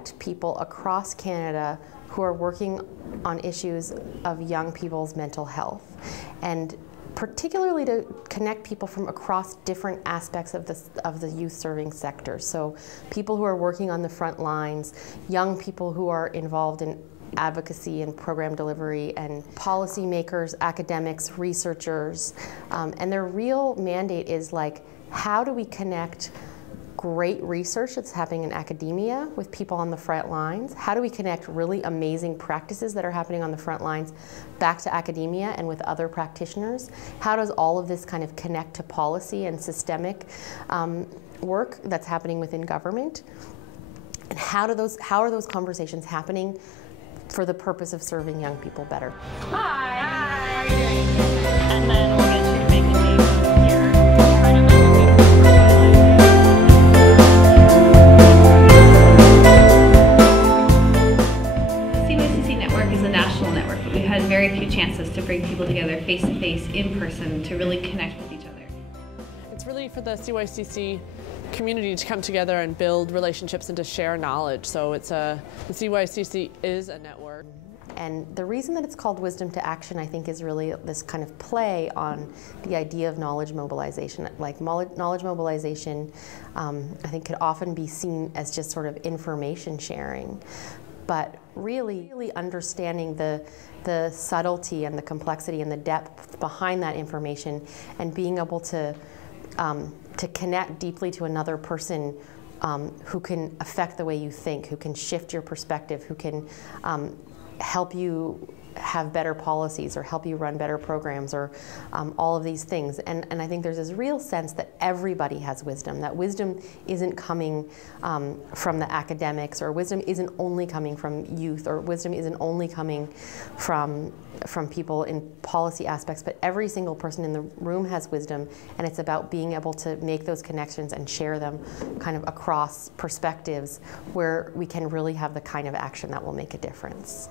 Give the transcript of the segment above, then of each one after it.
connect people across Canada who are working on issues of young people's mental health, and particularly to connect people from across different aspects of the youth serving sector. So people who are working on the front lines, young people who are involved in advocacy and program delivery, and policymakers, academics, researchers. And their real mandate is like, how do we connect great research that's happening in academia with people on the front lines? How do we connect really amazing practices that are happening on the front lines back to academia and with other practitioners? How does all of this kind of connect to policy and systemic work that's happening within government? And how are those conversations happening for the purpose of serving young people better? Hi. Hi. And then we'll get to make a name here. CYCC Network is a national network, but we've had very few chances to bring people together face-to-face, in person, to really connect with each other. It's really for the CYCC community to come together and build relationships and to share knowledge. So the CYCC is a network. And the reason that it's called Wisdom2Action, I think, is really this kind of play on the idea of knowledge mobilization. Like knowledge mobilization, I think, could often be seen as just sort of information sharing, but really understanding the subtlety and the complexity and the depth behind that information, and being able to connect deeply to another person who can affect the way you think, who can shift your perspective, who can help you have better policies or help you run better programs, or all of these things. And I think there's this real sense that everybody has wisdom, that wisdom isn't coming from the academics, or wisdom isn't only coming from youth, or wisdom isn't only coming from people in policy aspects, but every single person in the room has wisdom, and it's about being able to make those connections and share them kind of across perspectives where we can really have the kind of action that will make a difference.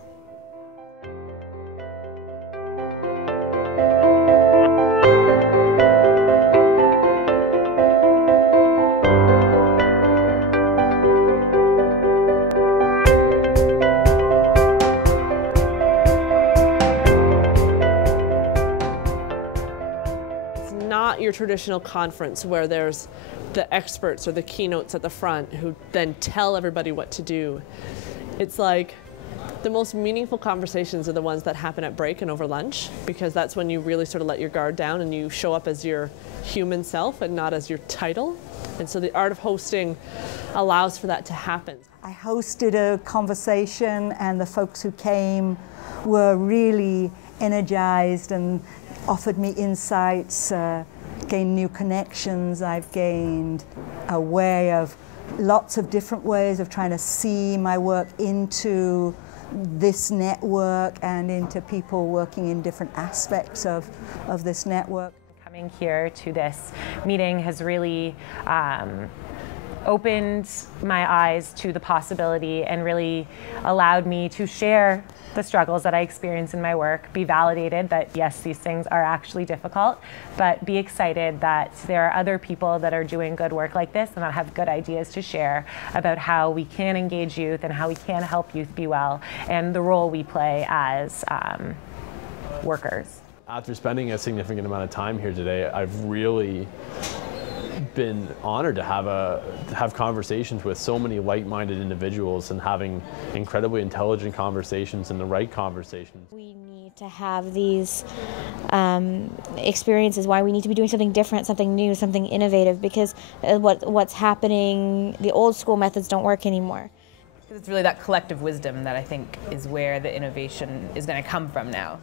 Not your traditional conference where there's the experts or the keynotes at the front who then tell everybody what to do. It's like the most meaningful conversations are the ones that happen at break and over lunch, because that's when you really sort of let your guard down and you show up as your human self and not as your title. And so the art of hosting allows for that to happen. I hosted a conversation, and the folks who came were really energized and offered me insights, gained new connections. I've gained a way of lots of different ways of trying to see my work into this network and into people working in different aspects of this network. Coming here to this meeting has really opened my eyes to the possibility and really allowed me to share the struggles that I experience in my work, be validated that yes, these things are actually difficult, but be excited that there are other people that are doing good work like this and that have good ideas to share about how we can engage youth and how we can help youth be well, and the role we play as workers. After spending a significant amount of time here today, I've really been honored to have conversations with so many like-minded individuals, and having incredibly intelligent conversations and the right conversations. We need to have these experiences, why we need to be doing something different, something new, something innovative, because what's happening, the old school methods don't work anymore. It's really that collective wisdom that I think is where the innovation is going to come from now.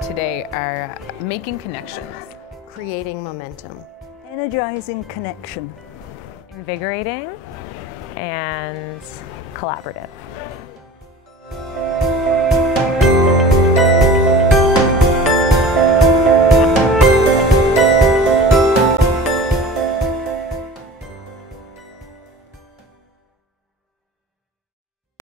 Today are making connections, creating momentum, energizing connection, invigorating, and collaborative.